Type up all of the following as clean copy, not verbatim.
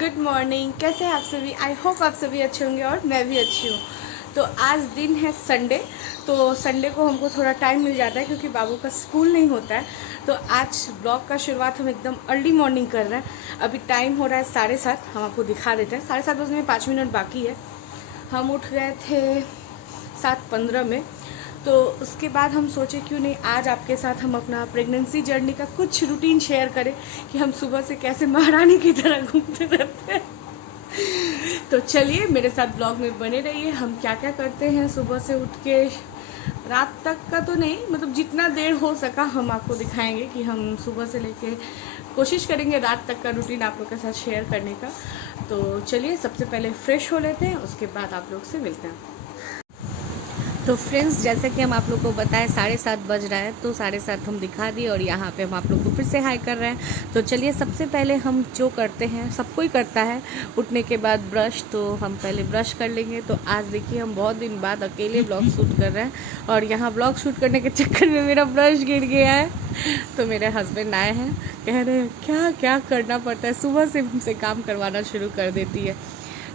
Good morning. कैसे हैं आप सभी? आई होप आप सभी अच्छे होंगे और मैं भी अच्छी हूँ। तो आज दिन है संडे। तो संडे को हमको थोड़ा टाइम मिल जाता है क्योंकि बाबू का स्कूल नहीं होता है। तो आज ब्लॉग का शुरुआत हम एकदम अर्ली मॉर्निंग कर रहे हैं। अभी टाइम हो रहा है 7:30। हम आपको दिखा देते हैं। 7:30 बजने में 5 मिनट बाकी है। हम उठ गए थे 7:15 में। तो उसके बाद हम सोचे क्यों नहीं आज आपके साथ हम अपना प्रेगनेंसी जर्नी का कुछ रूटीन शेयर करें कि हम सुबह से कैसे महारानी की तरह घूमते रहते हैं। तो चलिए मेरे साथ ब्लॉग में बने रहिए। हम क्या क्या करते हैं सुबह से उठ के रात तक का तो नहीं, मतलब जितना देर हो सका हम आपको दिखाएंगे कि हम सुबह से लेके कोशिश करेंगे रात तक का रूटीन आप लोग के साथ शेयर करने का। तो चलिए सबसे पहले फ्रेश हो लेते हैं, उसके बाद आप लोग से मिलते हैं। तो फ्रेंड्स, जैसे कि हम आप लोग को बताएं 7:30 बज रहा है, तो 7:30 हम दिखा दिए और यहाँ पे हम आप लोग को फिर से हाई कर रहे हैं। तो चलिए सबसे पहले हम जो करते हैं, सब कोई करता है उठने के बाद ब्रश। तो हम पहले ब्रश कर लेंगे। तो आज देखिए हम बहुत दिन बाद अकेले ब्लॉग शूट कर रहे हैं और यहाँ ब्लॉग शूट करने के चक्कर में मेरा ब्रश गिर गया है। तो मेरे हस्बैंड आए हैं, कह रहे हैं क्या क्या करना पड़ता है, सुबह से हमसे काम करवाना शुरू कर देती है।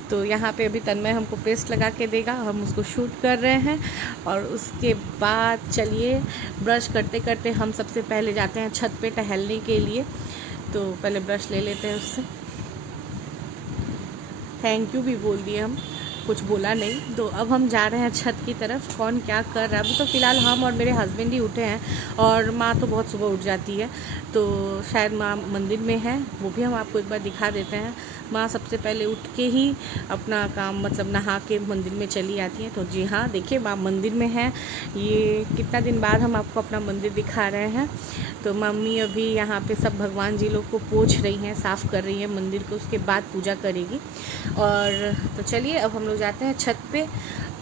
तो यहाँ पे अभी तन्मय हमको पेस्ट लगा के देगा, हम उसको शूट कर रहे हैं। और उसके बाद चलिए ब्रश करते करते हम सबसे पहले जाते हैं छत पे टहलने के लिए। तो पहले ब्रश ले लेते हैं उससे। थैंक यू भी बोल दिए हम, कुछ बोला नहीं। तो अब हम जा रहे हैं छत की तरफ। कौन क्या कर रहा है अभी तो फ़िलहाल हम और मेरे हस्बैंड ही उठे हैं और माँ तो बहुत सुबह उठ जाती है। तो शायद माँ मंदिर में है, वो भी हम आपको एक बार दिखा देते हैं। माँ सबसे पहले उठ के ही अपना काम मतलब नहा के मंदिर में चली आती हैं। तो जी हाँ, देखिए माँ मंदिर में है। ये कितना दिन बाद हम आपको अपना मंदिर दिखा रहे हैं। तो मम्मी अभी यहाँ पे सब भगवान जी लोग को पोंछ रही हैं, साफ़ कर रही हैं मंदिर को, उसके बाद पूजा करेगी। और तो चलिए अब हम लोग जाते हैं छत पे।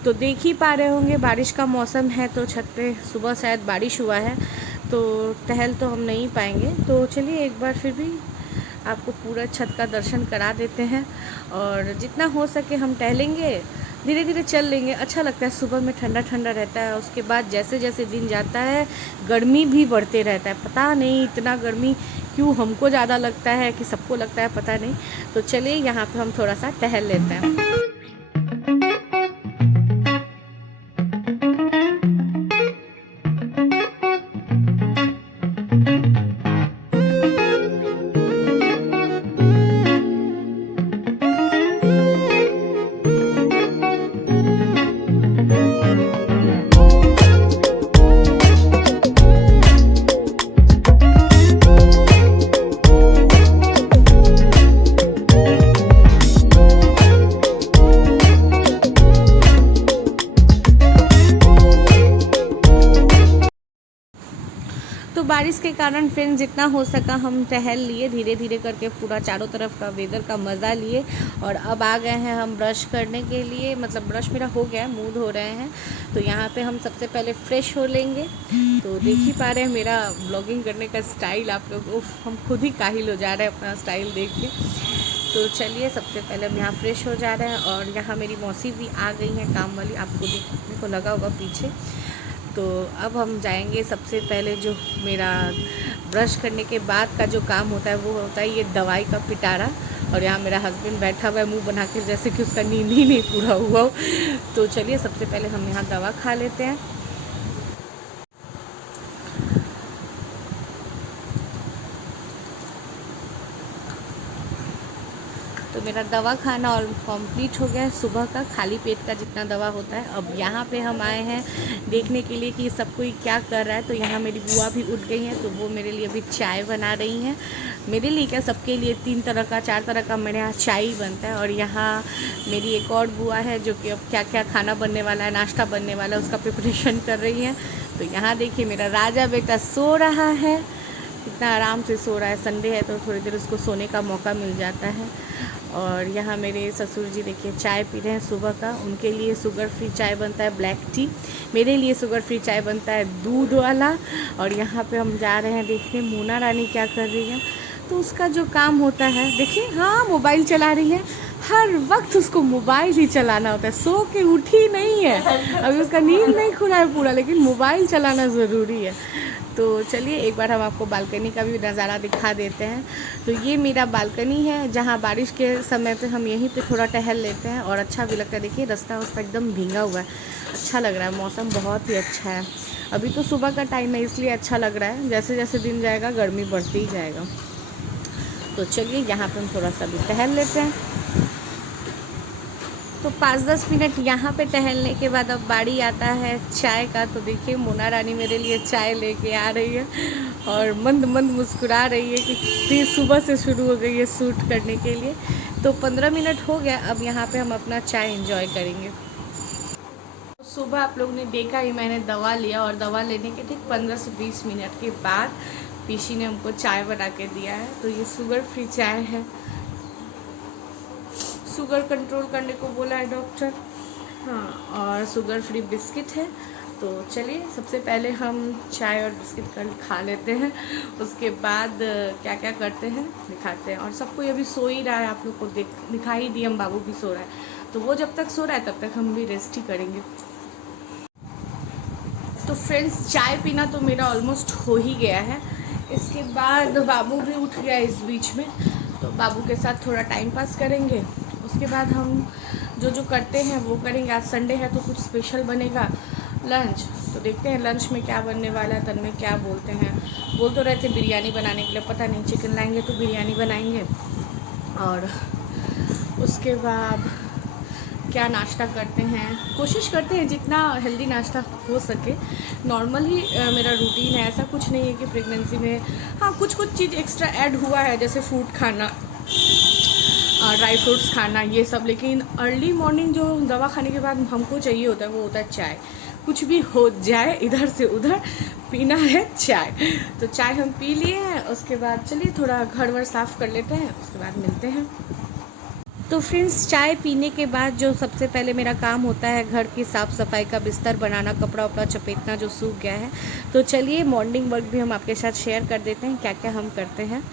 तो देख ही पा रहे होंगे बारिश का मौसम है, तो छत पे सुबह शायद बारिश हुआ है, तो टहल तो हम नहीं पाएंगे। तो चलिए एक बार फिर भी आपको पूरा छत का दर्शन करा देते हैं और जितना हो सके हम टहलेंगे, धीरे धीरे चल लेंगे। अच्छा लगता है, सुबह में ठंडा ठंडा रहता है। उसके बाद जैसे जैसे दिन जाता है गर्मी भी बढ़ते रहता है। पता नहीं इतना गर्मी क्यों हमको ज़्यादा लगता है कि सबको लगता है, पता नहीं। तो चलिए यहाँ पे हम थोड़ा सा टहल लेते हैं। तो बारिश के कारण फ्रेंड्स जितना हो सका हम टहल लिए, धीरे धीरे करके पूरा चारों तरफ का वेदर का मज़ा लिए। और अब आ गए हैं हम ब्रश करने के लिए, मतलब ब्रश मेरा हो गया है, मुँह धो रहे हैं। तो यहाँ पे हम सबसे पहले फ्रेश हो लेंगे। तो देख ही पा रहे हैं मेरा ब्लॉगिंग करने का स्टाइल आप लोग, हम खुद ही काहिल हो जा रहे हैं अपना स्टाइल देख के। तो चलिए सबसे पहले हम यहाँ फ्रेश हो जा रहे हैं और यहाँ मेरी मौसी भी आ गई हैं काम वाली, आपको देखने को लगा होगा पीछे। तो अब हम जाएंगे, सबसे पहले जो मेरा ब्रश करने के बाद का जो काम होता है वो होता है ये दवाई का पिटारा। और यहाँ मेरा हस्बैंड बैठा हुआ है मुंह बना के, जैसे कि उसका नींद ही नहीं पूरा हुआ हो। तो चलिए सबसे पहले हम यहाँ दवा खा लेते हैं। तो मेरा दवा खाना और कंप्लीट हो गया है, सुबह का खाली पेट का जितना दवा होता है। अब यहाँ पे हम आए हैं देखने के लिए कि सब कोई क्या कर रहा है। तो यहाँ मेरी बुआ भी उठ गई हैं, तो वो मेरे लिए अभी चाय बना रही हैं। मेरे लिए क्या, सबके लिए 3 तरह का 4 तरह का मेरे यहाँ चाय ही बनता है। और यहाँ मेरी एक और बुआ है जो कि अब क्या क्या खाना बनने वाला है, नाश्ता बनने वाला है, उसका प्रिपरेशन कर रही हैं। तो यहाँ देखिए मेरा राजा बेटा सो रहा है, इतना आराम से सो रहा है। संडे है तो थोड़ी देर उसको सोने का मौका मिल जाता है। और यहाँ मेरे ससुर जी देखिए चाय पी रहे हैं सुबह का, उनके लिए शुगर फ्री चाय बनता है ब्लैक टी, मेरे लिए शुगर फ्री चाय बनता है दूध वाला। और यहाँ पे हम जा रहे हैं देखने मोना रानी क्या कर रही है। तो उसका जो काम होता है देखिए, हाँ मोबाइल चला रही है, हर वक्त उसको मोबाइल ही चलाना होता है, सो के उठी नहीं है, अभी उसका नींद नहीं खुला है पूरा, लेकिन मोबाइल चलाना ज़रूरी है। तो चलिए एक बार हम आपको बालकनी का भी नज़ारा दिखा देते हैं। तो ये मेरा बालकनी है, जहाँ बारिश के समय पे हम यहीं पे थोड़ा टहल लेते हैं और अच्छा भी लगता है। देखिए रास्ता एकदम भींगा हुआ है, अच्छा लग रहा है, मौसम बहुत ही अच्छा है। अभी तो सुबह का टाइम है इसलिए अच्छा लग रहा है, जैसे जैसे दिन जाएगा गर्मी बढ़ती ही जाएगा। तो चलिए यहाँ पर हम थोड़ा सा भी टहल लेते हैं। तो 5-10 मिनट यहाँ पे टहलने के बाद अब बारी आता है चाय का। तो देखिए मोना रानी मेरे लिए चाय लेके आ रही है और मंद मंद मुस्कुरा रही है कि फिर सुबह से शुरू हो गई है शूट करने के लिए। तो 15 मिनट हो गया, अब यहाँ पे हम अपना चाय एंजॉय करेंगे। सुबह आप लोग ने देखा ही, मैंने दवा लिया और दवा लेने के ठीक 15 से 20 मिनट के बाद पीशी ने हमको चाय बना के दिया है। तो ये शुगर फ्री चाय है, शुगर कंट्रोल करने को बोला है डॉक्टर। हाँ, और शुगर फ्री बिस्किट है। तो चलिए सबसे पहले हम चाय और बिस्किट कर खा लेते हैं, उसके बाद क्या क्या करते हैं दिखाते हैं। और सब कोई अभी सो ही रहा है, आप लोग को दिखा ही दिया, हम बाबू भी सो रहा है। तो वो जब तक सो रहा है तब तक हम भी रेस्ट ही करेंगे। तो फ्रेंड्स चाय पीना तो मेरा ऑलमोस्ट हो ही गया है। इसके बाद बाबू भी उठ गया इस बीच में, तो बाबू के साथ थोड़ा टाइम पास करेंगे। उसके बाद हम जो करते हैं वो करेंगे। आज संडे है तो कुछ स्पेशल बनेगा लंच, तो देखते हैं लंच में क्या बनने वाला है। तन में क्या बोलते हैं, बोल तो रहे थे बिरयानी बनाने के लिए, पता नहीं चिकन लाएंगे तो बिरयानी बनाएंगे। और उसके बाद क्या नाश्ता करते हैं, कोशिश करते हैं जितना हेल्दी नाश्ता हो सके। नॉर्मल ही मेरा रूटीन है, ऐसा कुछ नहीं है कि प्रेगनेंसी में हाँ कुछ चीज़ एक्स्ट्रा ऐड हुआ है, जैसे फ्रूट खाना, ड्राई फ्रूट्स खाना, ये सब। लेकिन अर्ली मॉर्निंग जो दवा खाने के बाद हमको चाहिए होता है वो होता है चाय। कुछ भी हो जाए इधर से उधर पीना है चाय। तो चाय हम पी लिए हैं, उसके बाद चलिए थोड़ा घर वर साफ़ कर लेते हैं, उसके बाद मिलते हैं। तो फ्रेंड्स चाय पीने के बाद जो सबसे पहले मेरा काम होता है घर की साफ़ सफाई का, बिस्तर बनाना, कपड़ा उपड़ा चपेटना जो सूख गया है। तो चलिए मॉर्निंग वर्क भी हम आपके साथ शेयर कर देते हैं, क्या क्या हम करते हैं।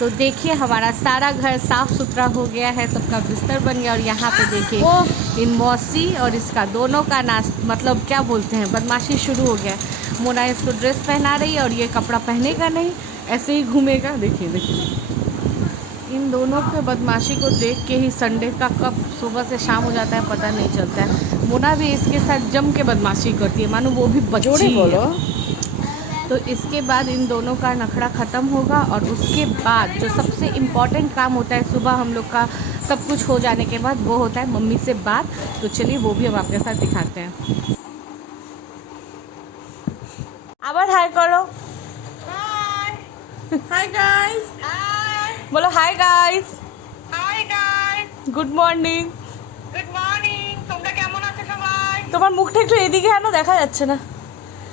तो देखिए हमारा सारा घर साफ़ सुथरा हो गया है, सबका बिस्तर बन गया। और यहाँ पे देखिए इन मौसी और इसका दोनों का मतलब क्या बोलते हैं, बदमाशी शुरू हो गया। मोना इसको ड्रेस पहना रही है और ये कपड़ा पहनेगा नहीं, ऐसे ही घूमेगा। देखिए देखिए इन दोनों के बदमाशी को देख के ही संडे का कब सुबह से शाम हो जाता है पता नहीं चलता है। मोना भी इसके साथ जम के बदमाशी करती है, मानो वो भी बच्ची है। तो इसके बाद इन दोनों का नखड़ा ख़त्म होगा और उसके बाद जो सबसे इम्पॉर्टेंट काम होता है सुबह हम लोग का सब कुछ हो जाने के बाद, वो होता है मम्मी से बात। तो चलिए वो भी हम आपके साथ दिखाते हैं। आबर हाय करो। हाय हाय गाइस। हाय बोलो hi guys. Hi guys, good morning. Good morning. তোমরা কেমন আছো সবাই? তোমার মুখটা একটু এদিকে আনো, দেখা যাচ্ছে না।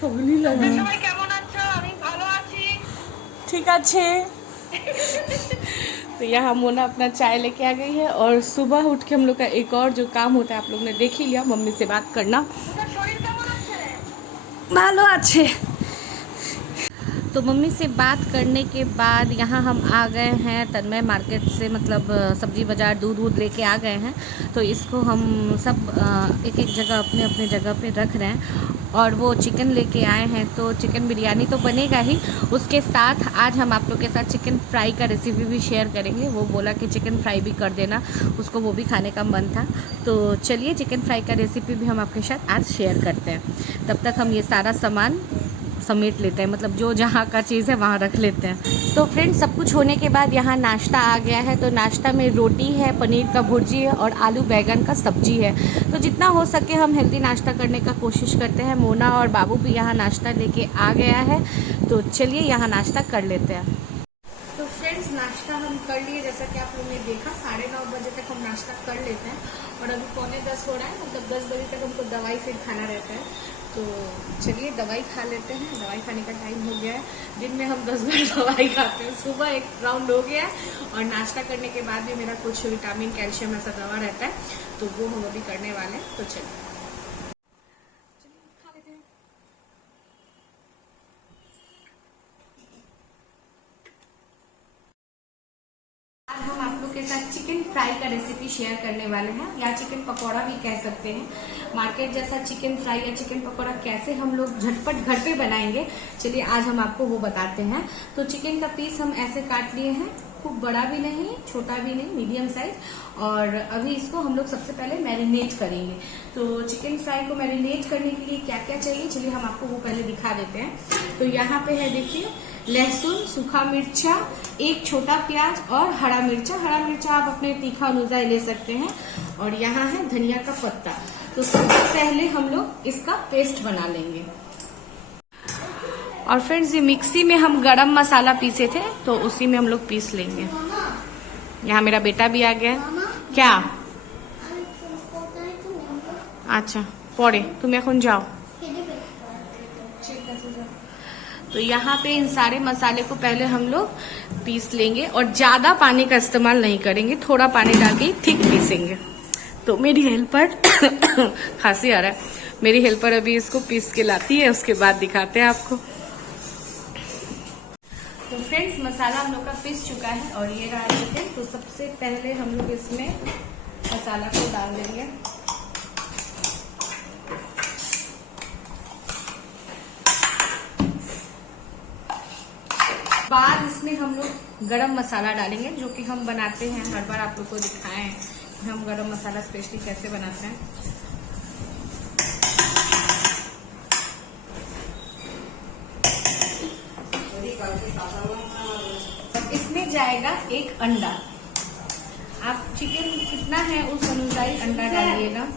তোমরা সবাই কেমন আছো? আমি ভালো আছি। ठीक আছে। तो यहाँ मोना अपना चाय लेके आ गई है और सुबह उठ के हम लोग का एक और जो काम होता है आप लोग ने देख ही लिया, मम्मी से बात करना। তোমার শরীর কেমন আছে? ভালো আছে। तो मम्मी से बात करने के बाद यहाँ हम आ गए हैं तन्मय मार्केट से, मतलब सब्ज़ी बाज़ार दूध वूध लेके आ गए हैं। तो इसको हम सब एक एक जगह अपने अपने जगह पे रख रहे हैं। और वो चिकन लेके आए हैं तो चिकन बिरयानी तो बनेगा ही, उसके साथ आज हम आप लोग के साथ चिकन फ्राई का रेसिपी भी शेयर करेंगे। वो बोला कि चिकन फ्राई भी कर देना, उसको वो भी खाने का मन था। तो चलिए चिकन फ्राई का रेसिपी भी हम आपके साथ आज शेयर करते हैं। तब तक हम ये सारा सामान समेट लेते हैं, मतलब जो जहाँ का चीज़ है वहाँ रख लेते हैं। तो फ्रेंड्स सब कुछ होने के बाद यहाँ नाश्ता आ गया है। तो नाश्ता में रोटी है, पनीर का भुर्जी है और आलू बैंगन का सब्जी है। तो जितना हो सके हम हेल्दी नाश्ता करने का कोशिश करते हैं। मोना और बाबू भी यहाँ नाश्ता लेके आ गया है। तो चलिए यहाँ नाश्ता कर लेते हैं। तो फ्रेंड्स नाश्ता हम कर लिए, जैसा कि आप लोगों ने देखा 9:30 बजे तक हम नाश्ता कर लेते हैं और अभी 9:45 हो रहा है, मतलब 10 बजे तक हमको दवाई फिर खाना रहता है। तो चलिए दवाई खा लेते हैं, दवाई खाने का टाइम हो गया है। दिन में हम 10 बार दवाई खाते हैं, सुबह एक राउंड हो गया है और नाश्ता करने के बाद भी मेरा कुछ विटामिन कैल्शियम ऐसा दवा रहता है, तो वो हम अभी करने वाले हैं। तो चलिए खा लेते हैं। आज हम आप लोग के साथ चिकन फ्राई का रेसिपी शेयर करने वाले हैं, या चिकन पकौड़ा भी कह सकते हैं। मार्केट जैसा चिकन फ्राई या चिकन पकौड़ा कैसे हम लोग झटपट घर पे बनाएंगे, चलिए आज हम आपको वो बताते हैं। तो चिकन का पीस हम ऐसे काट लिए हैं, खूब बड़ा भी नहीं छोटा भी नहीं, मीडियम साइज। और अभी इसको हम लोग सबसे पहले मैरिनेट करेंगे। तो चिकन फ्राई को मैरिनेट करने के लिए क्या क्या चाहिए, चलिए हम आपको वो पहले दिखा देते हैं। तो यहाँ पे है देखिए लहसुन, सूखा मिर्चा, एक छोटा प्याज और हरा मिर्चा। हरा मिर्चा आप अपने तीखा अनुसार ले सकते हैं। और यहाँ है धनिया का पत्ता। तो सबसे पहले हम लोग इसका पेस्ट बना लेंगे। और फ्रेंड्स ये मिक्सी में हम गरम मसाला पीसे थे, तो उसी में हम लोग पीस लेंगे। यहाँ मेरा बेटा भी आ गया। क्या? अच्छा पड़े तुम এখন जाओ। तो यहाँ पे इन सारे मसाले को पहले हम लोग पीस लेंगे और ज्यादा पानी का इस्तेमाल नहीं करेंगे, थोड़ा पानी डाल के थिक पीसेंगे। तो मेरी हेल्पर खांसी आ रहा है, मेरी हेल्पर अभी इसको पीस के लाती है, उसके बाद दिखाते हैं आपको। तो फ्रेंड्स मसाला हम लोग का पीस चुका है और ये रहा चिकन। तो सबसे पहले हम लोग इसमें मसाला को डाल देंगे। बाद इसमें हम लोग गरम मसाला डालेंगे, जो कि हम बनाते हैं हर बार आप लोग को दिखाए हैं कि हम गरम मसाला स्पेशली कैसे बनाते हैं। इसमें जाएगा एक अंडा। आप चिकन कितना है उस अनुसार ही अंडा डालिएगा।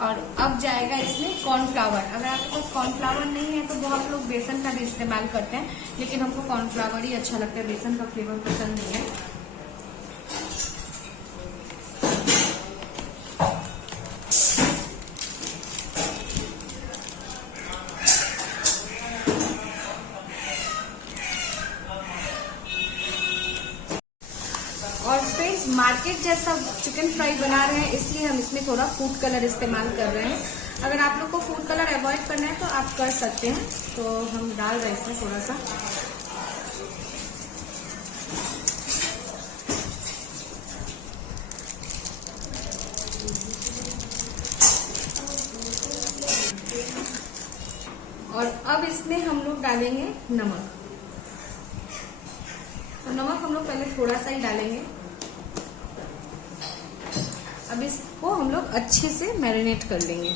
और अब जाएगा इसमें कॉर्नफ्लावर। अगर आपके पास कॉर्नफ्लावर नहीं है तो बहुत लोग बेसन का भी इस्तेमाल करते हैं, लेकिन हमको कॉर्नफ्लावर ही अच्छा लगता है, बेसन का फ्लेवर पसंद नहीं है। और फ्रेंड्स मार्केट जैसा चिकन फ्राई बना रहे हैं, इसलिए हम इसमें थोड़ा फूड कलर इस्तेमाल कर रहे हैं। अगर आप लोग को फूड कलर अवॉइड करना है तो आप कर सकते हैं। तो हम डाल रहे हैं इसमें थोड़ा सा। और अब इसमें हम लोग डालेंगे नमक। तो नमक हम लोग पहले थोड़ा सा ही डालेंगे। अब इसको हम लोग अच्छे से मैरिनेट कर लेंगे।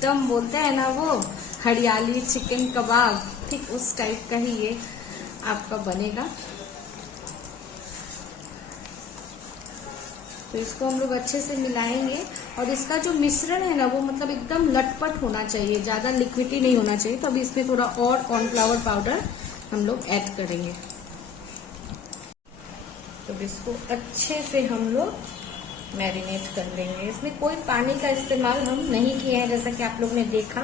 एकदम बोलते हैं ना वो हरियाली चिकन कबाब, ठीक उस टाइप का ही ये आपका बनेगा। तो इसको हम लोग अच्छे से मिलाएंगे और इसका जो मिश्रण है ना वो मतलब एकदम लटपट होना चाहिए, ज्यादा लिक्विडी नहीं होना चाहिए। तो अभी इसमें थोड़ा और कॉर्नफ्लावर पाउडर हम लोग ऐड करेंगे। तो इसको अच्छे से हम लोग मैरिनेट कर लेंगे। इसमें कोई पानी का इस्तेमाल हम नहीं किए हैं, जैसा कि आप लोग ने देखा।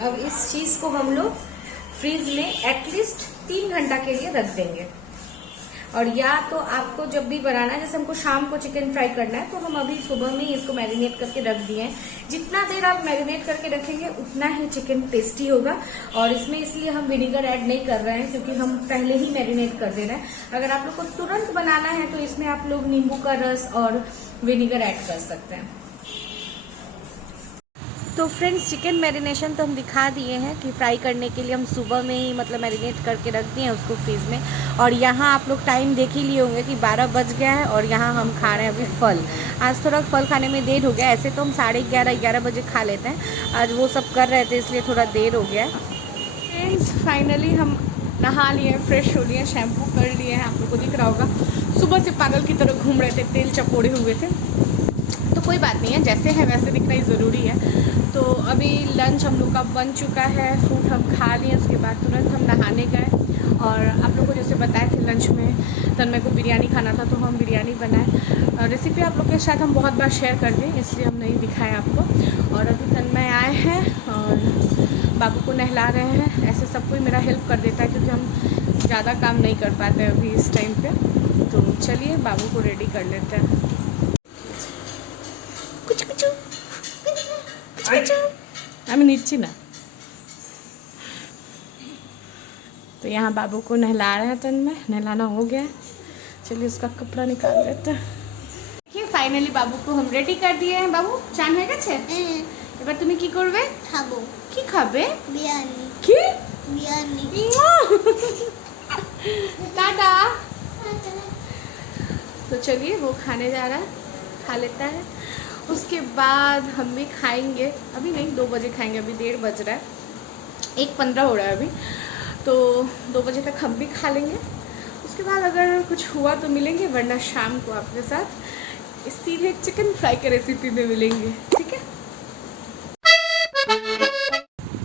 अब इस चीज को हम लोग फ्रीज में एटलीस्ट 3 घंटा के लिए रख देंगे। और या तो आपको जब भी बनाना है, जैसे हमको शाम को चिकन फ्राई करना है, तो हम अभी सुबह में ही इसको मैरिनेट करके रख दिए हैं। जितना देर आप मैरिनेट करके रखेंगे उतना ही चिकन टेस्टी होगा। और इसमें इसलिए हम विनेगर ऐड नहीं कर रहे हैं क्योंकि हम पहले ही मैरिनेट कर दे रहे हैं। अगर आप लोग को तुरंत बनाना है तो इसमें आप लोग नींबू का रस और विनेगर ऐड कर सकते हैं। तो फ्रेंड्स, चिकन मैरिनेशन तो हम दिखा दिए हैं कि फ्राई करने के लिए हम सुबह में ही मतलब मैरिनेट करके रख दिए हैं उसको फ्रीज में। और यहाँ आप लोग टाइम देख ही लिए होंगे कि 12 बज गया है और यहाँ हम खा रहे हैं अभी फल। आज थोड़ा फल खाने में देर हो गया, ऐसे तो हम 11:30-11 बजे खा लेते हैं। आज वो सब कर रहे थे इसलिए थोड़ा देर हो गया है। फ्रेंड्स, फाइनली हम नहा लिए, फ्रेश हो लिए, शैम्पू कर लिए हैं। आप लोग को दिख रहा होगा सुबह से पागल की तरह घूम रहे थे, तेल चपोड़े हुए थे। तो कोई बात नहीं है, जैसे है वैसे दिखना ही ज़रूरी है। तो अभी लंच हम लोग का बन चुका है, फ्रूट हम खा लिए, उसके बाद तुरंत हम नहाने गए। और आप लोग को जैसे बताया कि लंच में तन्मय को बिरयानी खाना था तो हम बिरयानी बनाए। रेसिपी आप लोग के साथ हम बहुत बार शेयर कर दें, इसलिए हम नहीं दिखाए आपको। और अभी तन्मय आए हैं और बाबू को नहला रहे हैं। ऐसे सब कोई मेरा हेल्प कर देता है क्योंकि हम ज़्यादा काम नहीं कर पाते अभी इस टाइम पे। तो चलिए बाबू को रेडी कर लेते हैं। আমি নিচ্ছি না। तो यहाँ बाबू को नहला रहे हैं तन्मय, नहलाना हो गया। चलिए उसका कपड़ा निकाल लेते हैं। देखिए फाइनली बाबू को हम रेडी कर दिए हैं। बाबू চান হয়ে গেছে? এবার তুমি কি করবে? খাবো। কি খাবে? বিরিয়ানি। কি? বিরিয়ানি। टाटा। तो चलिए वो खाने जा रहा है, खा लेता है। उसके बाद हम भी खाएंगे। अभी नहीं, 2 बजे खाएंगे, अभी 1:30 बज रहा है, 1:15 हो रहा है अभी। तो 2 बजे तक हम भी खा लेंगे। उसके बाद अगर कुछ हुआ तो मिलेंगे, वरना शाम को आपके साथ सीधे चिकन फ्राई की रेसिपी में मिलेंगे, ठीक है।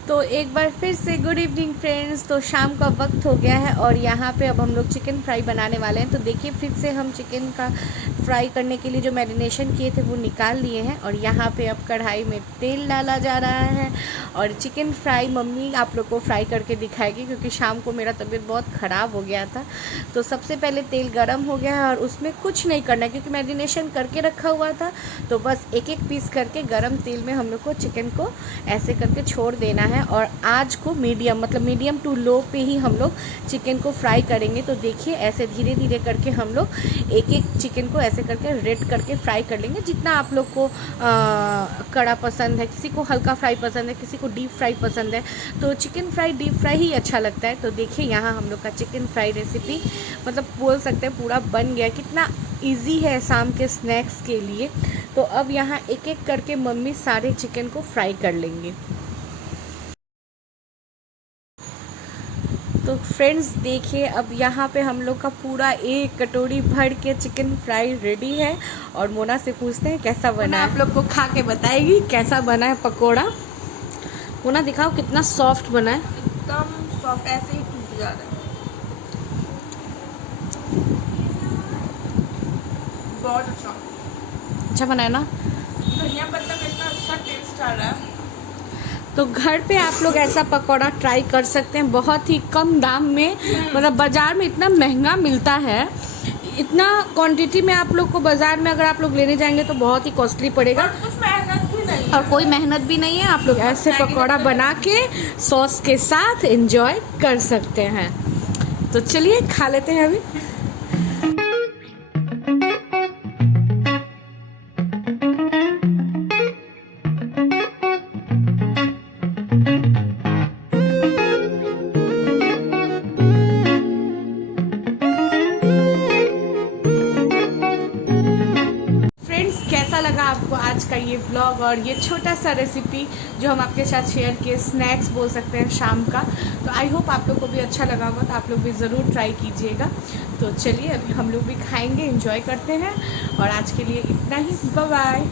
तो एक बार फिर से गुड इवनिंग फ्रेंड्स। तो शाम का वक्त हो गया है और यहाँ पे अब हम लोग चिकन फ्राई बनाने वाले हैं। तो देखिए फिर से हम चिकन का फ्राई करने के लिए जो मैरिनेशन किए थे वो निकाल लिए हैं और यहाँ पे अब कढ़ाई में तेल डाला जा रहा है। और चिकन फ्राई मम्मी आप लोग को फ्राई करके दिखाएगी क्योंकि शाम को मेरा तबीयत बहुत ख़राब हो गया था। तो सबसे पहले तेल गर्म हो गया है और उसमें कुछ नहीं करना है क्योंकि मैरिनेशन करके रखा हुआ था। तो बस एक एक पीस करके गर्म तेल में हम लोग को चिकन को ऐसे करके छोड़ देना है। और आज को मीडियम मतलब मीडियम टू लो पे ही हम लोग चिकन को फ्राई करेंगे। तो देखिए ऐसे धीरे धीरे करके हम लोग एक एक चिकन को ऐसे करके रेड करके फ्राई कर लेंगे। जितना आप लोग को कड़ा पसंद है, किसी को हल्का फ्राई पसंद है, किसी को डीप फ्राई पसंद है, तो चिकन फ्राई डीप फ्राई ही अच्छा लगता है। तो देखिए यहाँ हम लोग का चिकन फ्राई रेसिपी मतलब बोल सकते हैं पूरा बन गया। कितना ईजी है शाम के स्नैक्स के लिए। तो अब यहाँ एक एक करके मम्मी सारे चिकन को फ्राई कर लेंगे। तो फ्रेंड्स देखिए अब यहाँ पे हम लोग का पूरा एक कटोरी भर के चिकन फ्राई रेडी है। और मोना से पूछते हैं कैसा बना है। आप लोग को खा के बताएगी कैसा बना है पकोड़ा। मोना दिखाओ कितना सॉफ्ट बना है। एकदम सॉफ्ट, ऐसे ही टूट जा रहा है। बहुत अच्छा बना है ना। धनिया पत्ता का इतना अच्छा टेस्ट आ रहा है। तो घर पे आप लोग ऐसा पकौड़ा ट्राई कर सकते हैं बहुत ही कम दाम में। मतलब बाज़ार में इतना महंगा मिलता है, इतना क्वांटिटी में आप लोग को बाज़ार में अगर आप लोग लेने जाएंगे तो बहुत ही कॉस्टली पड़ेगा। कुछ मेहनत भी नहीं और कोई मेहनत भी नहीं है। आप लोग ऐसे पकौड़ा बना के सॉस के साथ एंजॉय कर सकते हैं। तो चलिए खा लेते हैं अभी। और ये छोटा सा रेसिपी जो हम आपके साथ शेयर किए, स्नैक्स बोल सकते हैं शाम का। तो आई होप आप लोग को भी अच्छा लगा होगा, तो आप लोग भी ज़रूर ट्राई कीजिएगा। तो चलिए अभी हम लोग भी खाएंगे, एंजॉय करते हैं, और आज के लिए इतना ही। Bye bye.